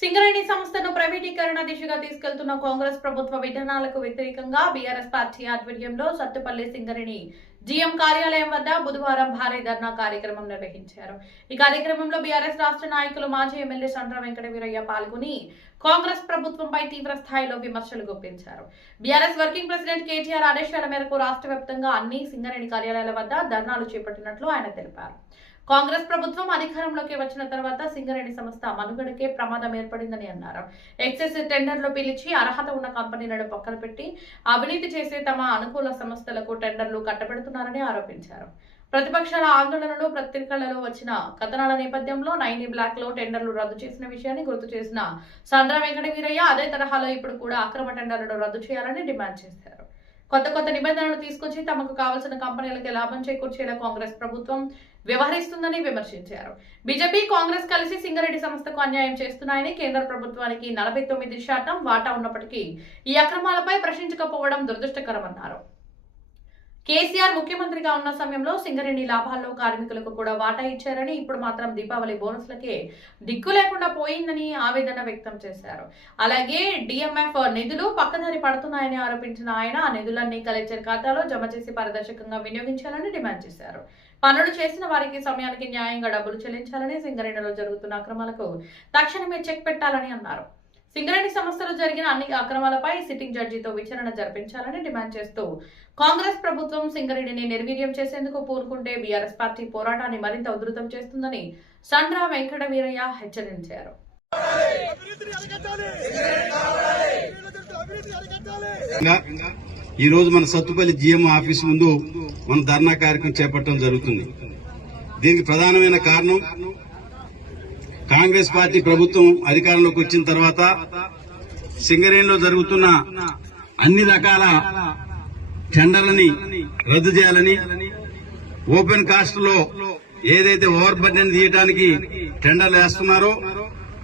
సింగరేణి సంస్థను ప్రైవేటీకరణ దిశగా తీసుకెళ్తున్న కాంగ్రెస్ ప్రభుత్వ విధానాలకు వ్యతిరేకంగా బీఆర్ఎస్ పార్టీ ఆధ్వర్యంలో సత్తుపల్లి సింగరేణి జీఎం కార్యాలయం వద్ద బుధవారం భారీ ధర్నా కార్యక్రమం నిర్వహించారు. ఈ కార్యక్రమంలో బీఆర్ఎస్ రాష్ట్ర నాయకులు మాజీ ఎమ్మెల్యే సండ్ర వెంకట వీరయ్య పాల్గొని కాంగ్రెస్ ప్రభుత్వంపై తీవ్ర స్థాయిలో విమర్శలు గుప్పించారు. బీఆర్ఎస్ వర్కింగ్ ప్రెసిడెంట్ కేటీఆర్ ఆదేశాల మేరకు రాష్ట్ర వ్యాప్తంగా అన్ని సింగరేణి కార్యాలయాల వద్ద ధర్నాలు చేపట్టినట్లు ఆయన తెలిపారు. కాంగ్రెస్ ప్రభుత్వం అధికారంలోకి వచ్చిన తర్వాత సింగరేణి సంస్థ మనుగడకే ప్రమాదం ఏర్పడిందని అన్నారు. ఎక్సెస్ టెండర్లు పిలిచి అర్హత ఉన్న కంపెనీలను పక్కన పెట్టి అవినీతి చేసే తమ అనుకూల సంస్థలకు టెండర్లు కట్టబెడుతున్నారని ఆరోపించారు. ప్రతిపక్షాల ఆందోళనలు పత్రికలలో వచ్చిన కథనాల నేపథ్యంలో 9 బ్లాక్ లో టెండర్లు రద్దు చేసిన విషయాన్ని గుర్తు చేసిన సండ్ర వెంకట వీరయ్య అదే తరహాలో ఇప్పుడు కూడా అక్రమ టెండర్లను రద్దు చేయాలని డిమాండ్ చేశారు. కొత్త నిబంధనలు తీసుకొచ్చి తమకు కావాల్సిన కంపెనీలకి లాభం చేకూర్చేలా కాంగ్రెస్ ప్రభుత్వం వ్యవహరిస్తుందని విమర్శించారు. బీజేపీ కాంగ్రెస్ కలిసి సింగరేణి సంస్థకు అన్యాయం చేస్తున్నాయని, కేంద్ర ప్రభుత్వానికి 49% వాటా ఉన్నప్పటికీ ఈ అక్రమాలపై ప్రశ్నించకపోవడం దురదృష్టకరమన్నారు. కేసీఆర్ ముఖ్యమంత్రిగా ఉన్న సమయంలో సింగరేణి లాభాల్లో కార్మికులకు కూడా వాటా ఇచ్చారని, ఇప్పుడు మాత్రం దీపావళి బోనస్లకే దిక్కు లేకుండా పోయిందని ఆవేదన వ్యక్తం చేశారు. అలాగే డిఎంఎఫ్ నిధులు పక్కదారి పడుతున్నాయని ఆరోపించిన ఆయన ఆ నిధులన్నీ కలెక్టర్ ఖాతాలో జమ చేసి పారదర్శకంగా వినియోగించాలని డిమాండ్ చేశారు. పనులు చేసిన వారికి సమయానికి న్యాయంగా డబ్బులు చెల్లించాలని, సింగరేణిలో జరుగుతున్న అక్రమాలకు తక్షణమే చెక్ పెట్టాలని అన్నారు. సింగరేణి సంస్థలో జరిగిన అన్ని అక్రమాలపై సిట్టింగ్ జడ్జితో విచారణ జరిపించాలని డిమాండ్ చేస్తూ కాంగ్రెస్ ప్రభుత్వం సింగరేణిని నిర్వీర్యం చేసేందుకు పూనుకుంటే బీఆర్ఎస్ పార్టీ పోరాటాన్ని మరింత ఉధృతం చేస్తుందని సండ్ర వెంకట వీరయ్య హెచ్చరించారు. ఈ రోజు మన సత్తుపల్లి జీఎం ఆఫీస్ ముందు మన ధర్నా కార్యక్రమం చేపట్టడం జరుగుతుంది. దీనికి ప్రధానమైన కారణం కాంగ్రెస్ పార్టీ ప్రభుత్వం అధికారంలోకి వచ్చిన తర్వాత సింగరేణిలో జరుగుతున్న అన్ని రకాల టెండర్లని రద్దు చేయాలని, ఓపెన్ కాస్ట్ లో ఏదైతే ఓవర్ బర్డెన్ తీయడానికి టెండర్లు వేస్తున్నారో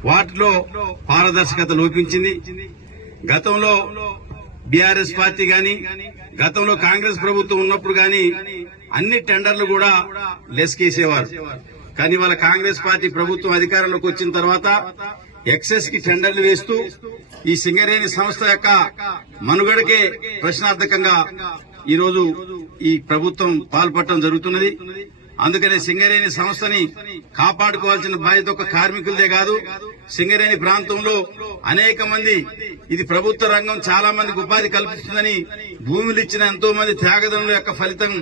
వాటిలో పారదర్శకత లోపించింది. గతంలో బీఆర్ఎస్ పార్టీ గాని, గతంలో కాంగ్రెస్ ప్రభుత్వం ఉన్నప్పుడు గాని అన్ని టెండర్లు కూడా లెస్కేసేవారు. కానీ వాళ్ళ కాంగ్రెస్ పార్టీ ప్రభుత్వం అధికారంలోకి వచ్చిన తర్వాత ఎక్సెస్ కి టెండర్లు వేస్తూ ఈ సింగరేణి సంస్థ యొక్క మనుగడకే ప్రశ్నార్థకంగా ఈ రోజు ఈ ప్రభుత్వం పాల్పడటం జరుగుతున్నది. అందుకనే సింగరేణి సంస్థని కాపాడుకోవాల్సిన బాధ్యత ఒక కార్మికులదే కాదు, సింగరేణి ప్రాంతంలో అనేక మంది, ఇది ప్రభుత్వ రంగం చాలా మందికి ఉపాధి కల్పిస్తుందని భూములు ఇచ్చిన ఎంతో మంది త్యాగదనుల యొక్క ఫలితం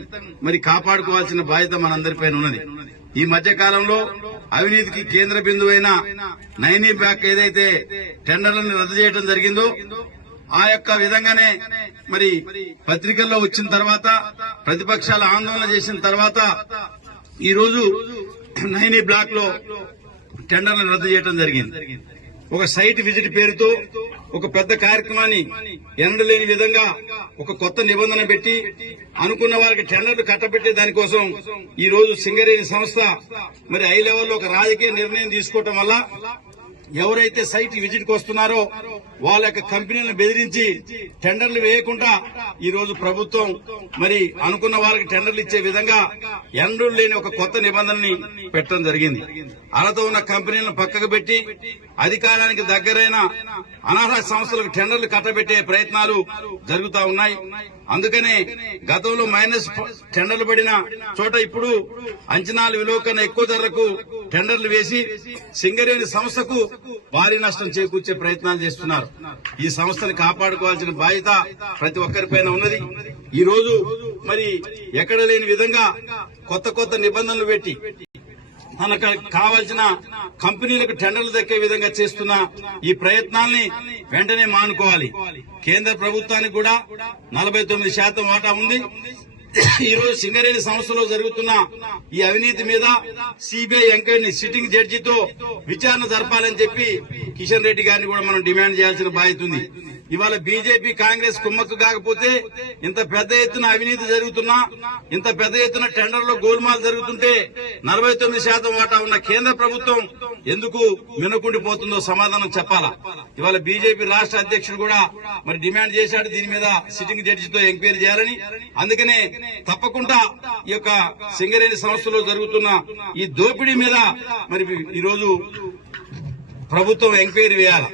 మరి కాపాడుకోవాల్సిన బాధ్యత మనందరిపైన ఉన్నది. ఈ మధ్య కాలంలో అవినీతికి కేంద్ర బిందువైన 9 బ్లాక్ ఏదైతే టెండర్లను రద్దు చేయడం జరిగిందో ఆ యొక్క విధంగానే మరి పత్రికల్లో వచ్చిన తర్వాత, ప్రతిపక్షాల ఆందోళన చేసిన తర్వాత ఈ రోజు 9 బ్లాక్ లో టెండర్లను రద్దు చేయడం జరిగింది. ఒక సైట్ విజిట్ పేరుతో ఒక పెద్ద కార్యక్రమాన్ని ఎన్నడలేని విధంగా ఒక కొత్త నిబంధన పెట్టి అనుకున్న వారికి టెండర్లు కట్టబెట్టే దానికోసం ఈ రోజు సింగరేణి సంస్థ మరి హై లెవెల్లో ఒక రాజకీయ నిర్ణయం తీసుకోవటం వల్ల ఎవరైతే సైట్ విజిట్ కు వస్తున్నారో వాళ్ళ యొక్క కంపెనీలను బెదిరించి టెండర్లు వేయకుండా ఈ రోజు ప్రభుత్వం మరి అనుకున్న వాళ్ళకి టెండర్లు ఇచ్చే విధంగా ఎన్నడూ లేని ఒక కొత్త నిబంధనని పెట్టడం జరిగింది. అర్హత ఉన్న కంపెనీలను పక్కకు పెట్టి అధికారానికి దగ్గరైన అనర్హ సంస్థలకు టెండర్లు కట్టబెట్టే ప్రయత్నాలు జరుగుతా ఉన్నాయి. అందుకనే గతంలో మైనస్ టెండర్లు పడిన చోట ఇప్పుడు అంచనాల విలువ కన్నా ఎక్కువ ధరలకు టెండర్లు వేసి సింగరేణి సంస్థకు భారీ నష్టం చేకూర్చే ప్రయత్నాలు చేస్తున్నారు. ఈ సంస్థను కాపాడుకోవాల్సిన బాధ్యత ప్రతి ఒక్కరిపైన ఉన్నది. ఈ రోజు మరి ఎక్కడ లేని విధంగా కొత్త నిబంధనలు పెట్టి తనకు కావాల్సిన కంపెనీలకు టెండర్లు దక్కే విధంగా చేస్తున్న ఈ ప్రయత్నాల్ని వెంటనే మానుకోవాలి. కేంద్ర ప్రభుత్వానికి కూడా 49% వాటా ఉంది. ఈ రోజు సింగరేణి సంస్థలో జరుగుతున్న ఈ అవినీతి మీద సిబిఐ ఎంక్వైరీ సిట్టింగ్ జడ్జితో విచారణ జరపాలని చెప్పి కిషన్ రెడ్డి గారిని కూడా మనం డిమాండ్ చేయాల్సిన బాధ్యత ఉంది. ఇవాళ బీజేపీ కాంగ్రెస్ కుమ్మక్కు కాకపోతే ఇంత పెద్ద ఎత్తున అవినీతి జరుగుతున్నా, ఇంత పెద్ద ఎత్తున టెండర్లో గోల్మాల్ జరుగుతుంటే 49% వాటా ఉన్న కేంద్ర ప్రభుత్వం ఎందుకు వినకుండిపోతుందో సమాధానం చెప్పాలా. ఇవాళ బీజేపీ రాష్ట్ర అధ్యక్షుడు కూడా మరి డిమాండ్ చేశాడు దీని మీద సిట్టింగ్ జడ్జితో ఎంక్వైరీ చేయాలని. అందుకనే తప్పకుండా ఈ యొక్క సింగరేణి సంస్థలో జరుగుతున్న ఈ దోపిడీ మీద మరి ఈరోజు ప్రభుత్వం ఎంక్వైరీ వేయాలి.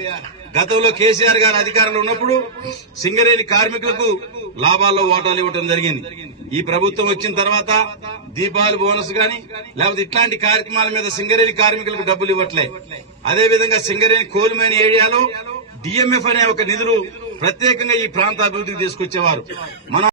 గతంలో కేసీఆర్ గారు అధికారంలో ఉన్నప్పుడు సింగరేణి కార్మికులకు లాభాల్లో వాటాలు ఇవ్వడం జరిగింది. ఈ ప్రభుత్వం వచ్చిన తర్వాత దీపావళి బోనస్ గాని లేకపోతే ఇట్లాంటి కార్యక్రమాల మీద సింగరేణి కార్మికులకు డబ్బులు ఇవ్వట్లే. అదేవిధంగా సింగరేణి కోల్ మైన్ ఏరియాలో డిఎంఎఫ్ అనే ఒక నిధులు ప్రత్యేకంగా ఈ ప్రాంత అభివృద్ధికి తీసుకొచ్చేవారు. మన